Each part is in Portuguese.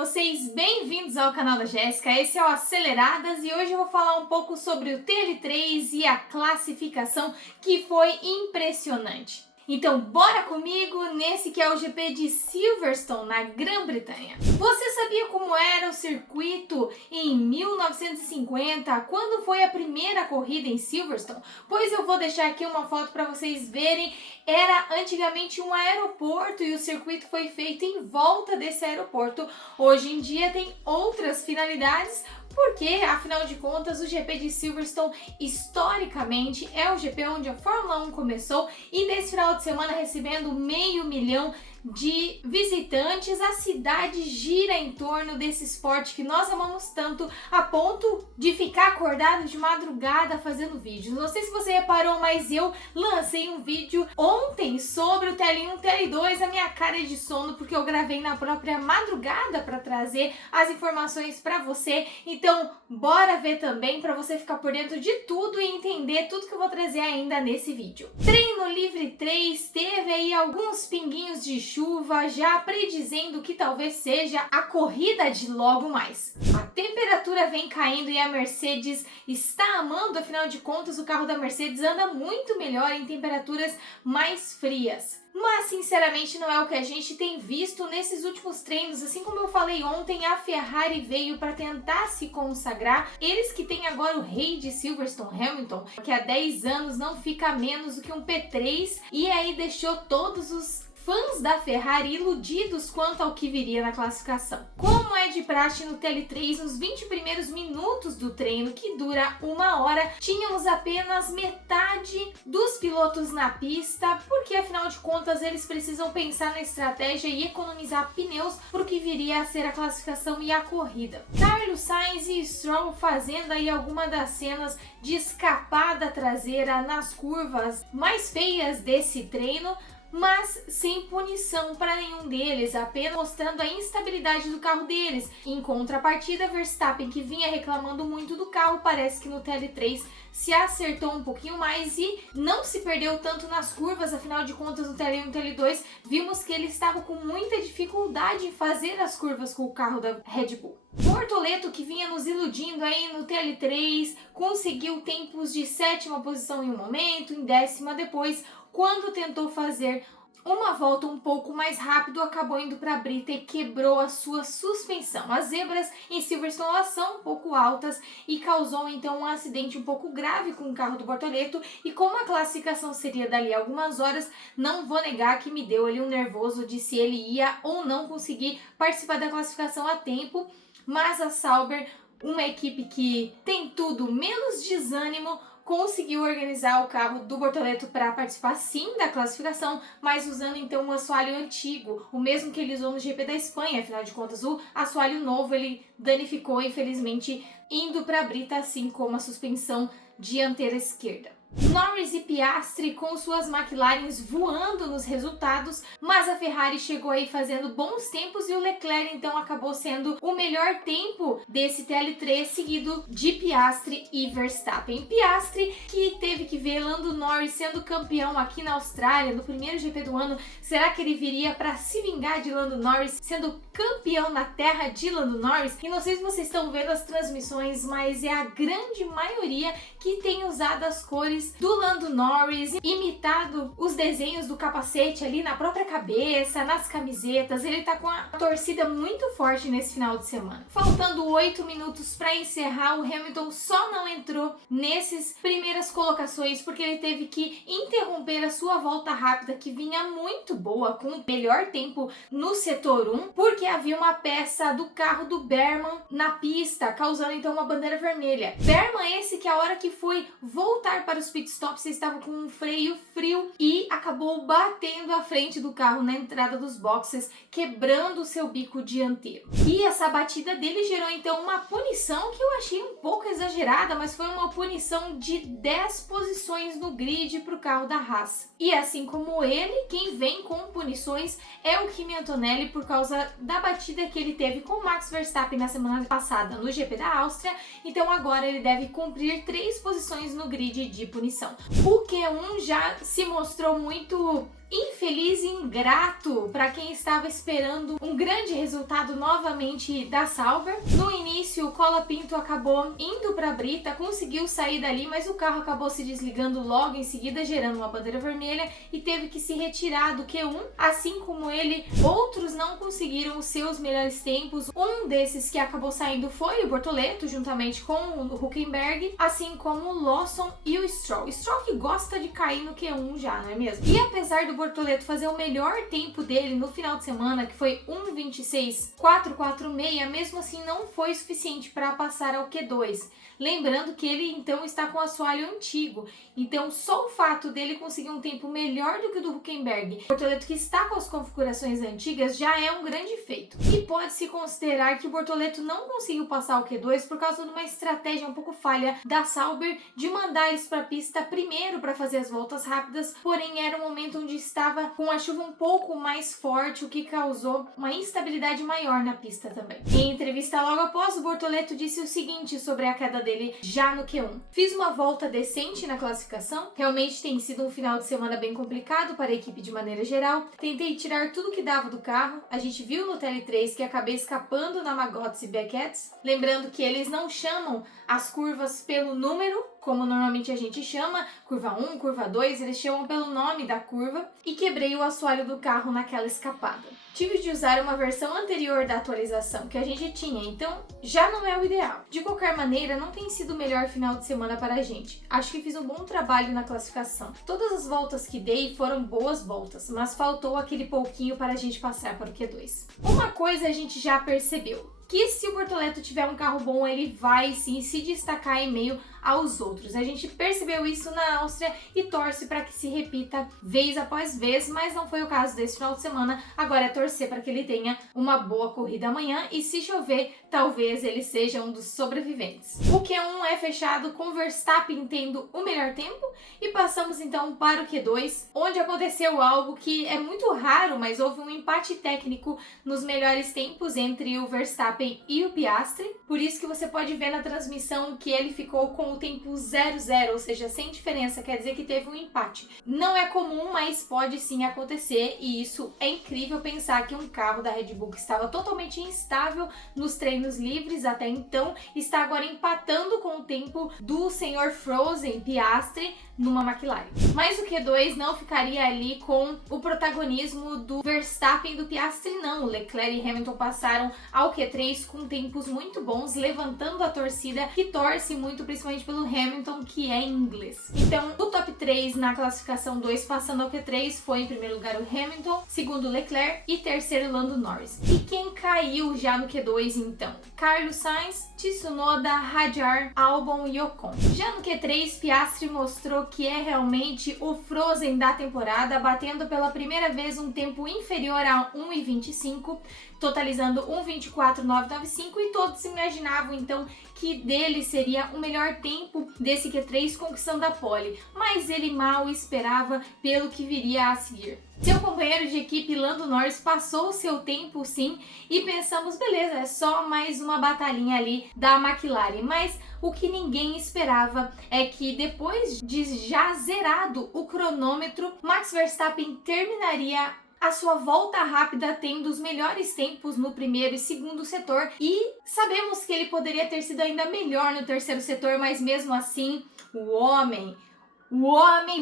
vocês? Bem-vindos ao canal da Jéssica, esse é o Aceleradas e hoje eu vou falar um pouco sobre o TL3 e a classificação que foi impressionante. Então bora comigo nesse que é o GP de Silverstone, na Grã-Bretanha. Você sabia como era o circuito em 1950, quando foi a primeira corrida em Silverstone? Pois eu vou deixar aqui uma foto para vocês verem. Era antigamente um aeroporto e o circuito foi feito em volta desse aeroporto. Hoje em dia tem outras finalidades, porque, afinal de contas, o GP de Silverstone, historicamente, é o GP onde a Fórmula 1 começou e nesse final de semana recebendo 500 mil de visitantes, a cidade gira em torno desse esporte que nós amamos tanto, a ponto de ficar acordado de madrugada fazendo vídeos. Não sei se você reparou, mas eu lancei um vídeo ontem sobre o TL1 e TL2, a minha cara de sono, porque eu gravei na própria madrugada para trazer as informações para você. Então, bora ver também para você ficar por dentro de tudo e entender tudo que eu vou trazer ainda nesse vídeo. Treino Livre 3 teve aí alguns pinguinhos de chuva, já predizendo que talvez seja a corrida de logo mais. A temperatura vem caindo e a Mercedes está amando, afinal de contas o carro da Mercedes anda muito melhor em temperaturas mais frias. Mas sinceramente não é o que a gente tem visto nesses últimos treinos. Assim como eu falei ontem, a Ferrari veio para tentar se consagrar. Eles que têm agora o rei de Silverstone, Hamilton, que há 10 anos não fica menos do que um P3, e aí deixou todos os fãs da Ferrari iludidos quanto ao que viria na classificação. Como é de praxe no TL3, nos 20 primeiros minutos do treino, que dura 1 hora, tínhamos apenas metade dos pilotos na pista, porque afinal de contas eles precisam pensar na estratégia e economizar pneus para o que viria a ser a classificação e a corrida. Carlos Sainz e Stroll fazendo aí alguma das cenas de escapada traseira nas curvas mais feias desse treino, mas sem punição para nenhum deles, apenas mostrando a instabilidade do carro deles. Em contrapartida, Verstappen, que vinha reclamando muito do carro, parece que no TL3 se acertou um pouquinho mais e não se perdeu tanto nas curvas. Afinal de contas, no TL1 e TL2 vimos que ele estava com muita dificuldade em fazer as curvas com o carro da Red Bull. Bortoleto, que vinha nos iludindo aí no TL3, conseguiu tempos de 7ª posição em um momento, em 10ª depois. Quando tentou fazer uma volta um pouco mais rápido, acabou indo para a brita e quebrou a sua suspensão. As zebras em Silverstone elas são um pouco altas e causou então um acidente um pouco grave com o carro do Bortoleto, e como a classificação seria dali a algumas horas, não vou negar que me deu ali um nervoso de se ele ia ou não conseguir participar da classificação a tempo, mas a Sauber, uma equipe que tem tudo menos desânimo, conseguiu organizar o carro do Bortoleto para participar sim da classificação, mas usando então um assoalho antigo, o mesmo que ele usou no GP da Espanha. Afinal de contas, o assoalho novo ele danificou, infelizmente, indo para a brita, assim como a suspensão dianteira esquerda. Norris e Piastri com suas McLarens voando nos resultados, mas a Ferrari chegou aí fazendo bons tempos e o Leclerc então acabou sendo o melhor tempo desse TL3, seguido de Piastri e Verstappen. Piastri que teve que ver Lando Norris sendo campeão aqui na Austrália no primeiro GP do ano. Será que ele viria para se vingar de Lando Norris sendo campeão na terra de Lando Norris? E não sei se vocês estão vendo as transmissões, mas é a grande maioria que tem usado as cores do Lando Norris, imitado os desenhos do capacete ali na própria cabeça, nas camisetas. Ele tá com a torcida muito forte nesse final de semana. Faltando 8 minutos para encerrar, o Hamilton só não entrou nessas primeiras colocações porque ele teve que interromper a sua volta rápida, que vinha muito boa, com o melhor tempo no setor 1, porque havia uma peça do carro do Berman na pista, causando então uma bandeira vermelha. Berman esse que a hora que foi voltar para os pitstops estava com um freio frio e acabou batendo a frente do carro na entrada dos boxes, quebrando o seu bico dianteiro. E essa batida dele gerou então uma punição que eu achei um pouco exagerada, mas foi uma punição de 10 posições no grid para o carro da Haas. E assim como ele, quem vem com punições é o Kimi Antonelli, por causa da batida que ele teve com o Max Verstappen na semana passada no GP da Áustria. Então agora ele deve cumprir 3 posições no grid de punição. O Q1 já se mostrou muito infeliz e ingrato para quem estava esperando um grande resultado novamente da Sauber. No início, o Colapinto acabou indo para a brita, conseguiu sair dali, mas o carro acabou se desligando logo em seguida, gerando uma bandeira vermelha e teve que se retirar do Q1. Assim como ele, outros não conseguiram os seus melhores tempos. Um desses que acabou saindo foi o Bortoleto, juntamente com o Hülkenberg, assim como o Lawson e o Stroll. Stroll que gosta de cair no Q1 já, não é mesmo? E apesar do Bortoleto fazer o melhor tempo dele no final de semana, que foi 1:26.446, mesmo assim não foi suficiente para passar ao Q2. Lembrando que ele então está com o assoalho antigo, então só o fato dele conseguir um tempo melhor do que o do Hülkenberg, o Bortoleto que está com as configurações antigas, já é um grande feito. E pode-se considerar que o Bortoleto não conseguiu passar o Q2 por causa de uma estratégia um pouco falha da Sauber de mandar eles para a pista primeiro para fazer as voltas rápidas, porém era um momento onde estava com a chuva um pouco mais forte, o que causou uma instabilidade maior na pista também. Em entrevista logo após, o Bortoleto disse o seguinte sobre a queda dele já no Q1. Fiz uma volta decente na classificação, realmente tem sido um final de semana bem complicado para a equipe de maneira geral. Tentei tirar tudo que dava do carro, a gente viu no TL3 que acabei escapando na Magots e Becketts, lembrando que eles não chamam as curvas pelo número, como normalmente a gente chama, curva 1, curva 2, eles chamam pelo nome da curva, e quebrei o assoalho do carro naquela escapada. Tive de usar uma versão anterior da atualização que a gente tinha, então já não é o ideal. De qualquer maneira, não tem sido o melhor final de semana para a gente. Acho que fiz um bom trabalho na classificação. Todas as voltas que dei foram boas voltas, mas faltou aquele pouquinho para a gente passar para o Q2. Uma coisa a gente já percebeu, que se o Bortoleto tiver um carro bom, ele vai sim se destacar em meio aos outros. A gente percebeu isso na Áustria e torce para que se repita vez após vez, mas não foi o caso desse final de semana. Agora é torcer para que ele tenha uma boa corrida amanhã e, se chover, talvez ele seja um dos sobreviventes. O Q1 é fechado com Verstappen tendo o melhor tempo e passamos então para o Q2, onde aconteceu algo que é muito raro, mas houve um empate técnico nos melhores tempos entre o Verstappen e o Piastri. Por isso que você pode ver na transmissão que ele ficou com o tempo 0-0, ou seja, sem diferença, quer dizer que teve um empate. Não é comum, mas pode sim acontecer, e isso é incrível pensar que um carro da Red Bull que estava totalmente instável nos treinos livres até então, está agora empatando com o tempo do senhor Frozen Piastri numa McLaren. Mas o Q2 não ficaria ali com o protagonismo do Verstappen e do Piastri, não. O Leclerc e Hamilton passaram ao Q3 com tempos muito bons, levantando a torcida, que torce muito, principalmente pelo Hamilton, que é inglês. Então, o top 3 na classificação 2 passando ao Q3 foi em primeiro lugar o Hamilton, segundo o Leclerc e terceiro Lando Norris. E quem caiu já no Q2 então? Carlos Sainz, Tsunoda, Hadjar, Albon e Ocon. Já no Q3, Piastri mostrou que é realmente o Frozen da temporada, batendo pela primeira vez um tempo inferior a 1:25, totalizando 1:24.995, e todos imaginavam então que dele seria o melhor tempo desse Q3 conquistando a pole, mas ele mal esperava pelo que viria a seguir. Seu companheiro de equipe Lando Norris passou o seu tempo sim e pensamos, beleza, é só mais uma batalhinha ali da McLaren, mas o que ninguém esperava é que depois de já zerado o cronômetro, Max Verstappen terminaria a sua volta rápida tendo os melhores tempos no primeiro e segundo setor, e sabemos que ele poderia ter sido ainda melhor no terceiro setor, mas mesmo assim o homem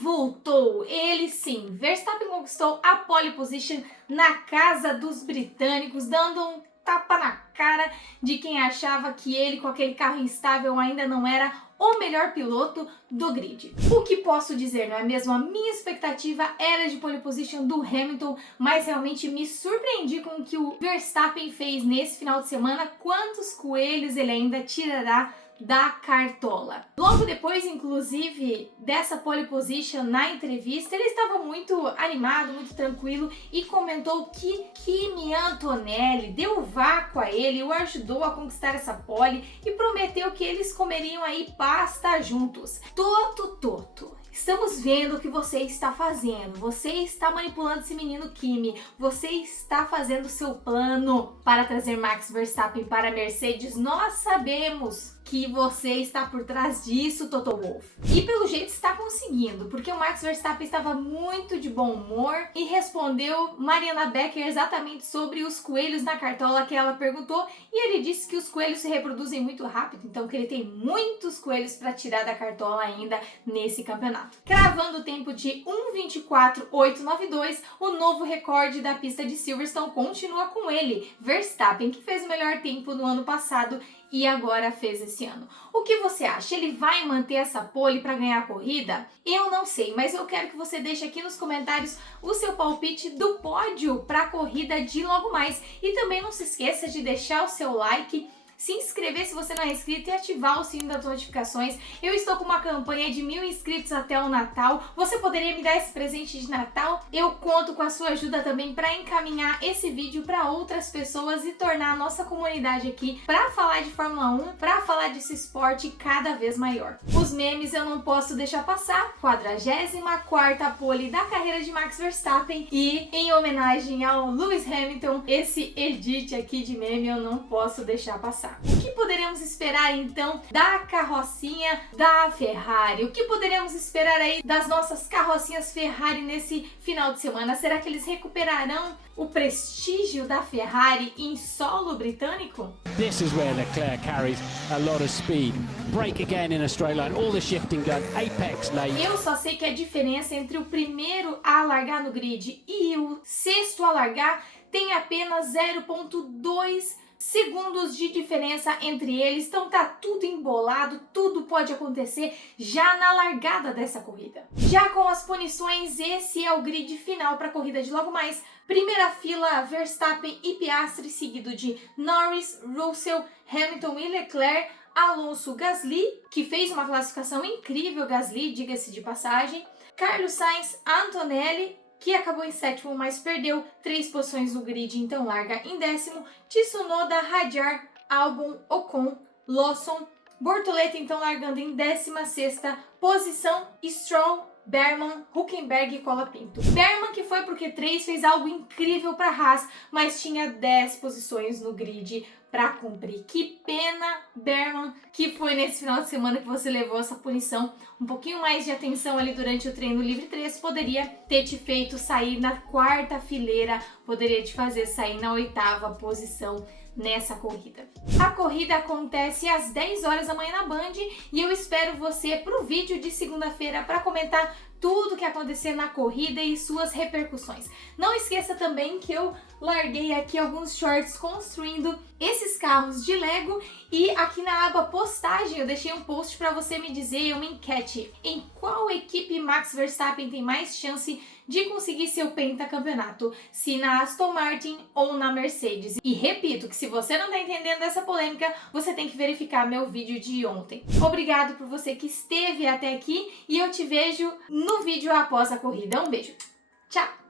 voltou, ele sim. Verstappen conquistou a pole position na casa dos britânicos, dando um tapa na cara de quem achava que ele, com aquele carro instável, ainda não era o melhor piloto do grid. O que posso dizer, não é mesmo? A minha expectativa era de pole position do Hamilton, mas realmente me surpreendi com o que o Verstappen fez nesse final de semana. Quantos coelhos ele ainda tirará da cartola? Logo depois, inclusive, dessa pole position, na entrevista, ele estava muito animado, muito tranquilo e comentou que Kimi Antonelli deu vácuo a ele, o ajudou a conquistar essa pole e prometeu que eles comeriam aí pasta juntos. Toto, estamos vendo o que você está fazendo. Você está manipulando esse menino Kimi. Você está fazendo seu plano para trazer Max Verstappen para a Mercedes. Nós sabemos que você está por trás disso, Toto Wolff. E pelo jeito está conseguindo, porque o Max Verstappen estava muito de bom humor e respondeu Mariana Becker exatamente sobre os coelhos na cartola que ela perguntou, e ele disse que os coelhos se reproduzem muito rápido, então que ele tem muitos coelhos para tirar da cartola ainda nesse campeonato. Cravando o tempo de 1:24.892, o novo recorde da pista de Silverstone continua com ele, Verstappen, que fez o melhor tempo no ano passado e agora fez esse ano. O que você acha? Ele vai manter essa pole para ganhar a corrida? Eu não sei, mas eu quero que você deixe aqui nos comentários o seu palpite do pódio para a corrida de logo mais. E também não se esqueça de deixar o seu like, se inscrever se você não é inscrito e ativar o sininho das notificações. Eu estou com uma campanha de 1000 inscritos até o Natal. Você poderia me dar esse presente de Natal? Eu conto com a sua ajuda também para encaminhar esse vídeo para outras pessoas e tornar a nossa comunidade aqui para falar de Fórmula 1, para falar desse esporte cada vez maior. Os memes eu não posso deixar passar. 44ª pole da carreira de Max Verstappen e em homenagem ao Lewis Hamilton, esse edit aqui de meme eu não posso deixar passar. O que poderemos esperar então da carrocinha da Ferrari? O que poderemos esperar aí das nossas carrocinhas Ferrari nesse final de semana? Será que eles recuperarão o prestígio da Ferrari em solo britânico? This is where Leclerc carries a lot of speed. Brake again in a straight line, all the shifting done, apex late. Eu só sei que a diferença entre o primeiro a largar no grid e o sexto a largar tem apenas 0,2 segundos de diferença entre eles, então tá tudo embolado, tudo pode acontecer já na largada dessa corrida. Já com as punições, esse é o grid final para a corrida de logo mais. Primeira fila, Verstappen e Piastri, seguido de Norris, Russell, Hamilton e Leclerc, Alonso, Gasly, que fez uma classificação incrível, Gasly, diga-se de passagem, Carlos Sainz, Antonelli, que acabou em sétimo, mas perdeu 3 posições no grid, então larga em décimo, Tsunoda, Hadjar, Albon, Ocon, Lawson, Bortoleto então largando em 16ª posição, Stroll, Berman, Hülkenberg e Colapinto. Berman, que foi porque 3, fez algo incrível para Haas, mas tinha 10 posições no grid para cumprir. Que pena, Berman, que foi nesse final de semana que você levou essa punição. Um pouquinho mais de atenção ali durante o treino livre 3 poderia ter te feito sair na 4ª fileira, poderia te fazer sair na 8ª posição nessa corrida. A corrida acontece às 10 horas da manhã na Band e eu espero você pro vídeo de segunda-feira para comentar tudo que acontecer na corrida e suas repercussões. Não esqueça também que eu larguei aqui alguns shorts construindo esses carros de Lego e aqui na aba postagem eu deixei um post para você me dizer uma enquete em qual equipe Max Verstappen tem mais chance de conseguir seu pentacampeonato, se na Aston Martin ou na Mercedes. E repito que se você não está entendendo essa polêmica, você tem que verificar meu vídeo de ontem. Obrigado por você que esteve até aqui e eu te vejo no vídeo após a corrida. Um beijo. Tchau!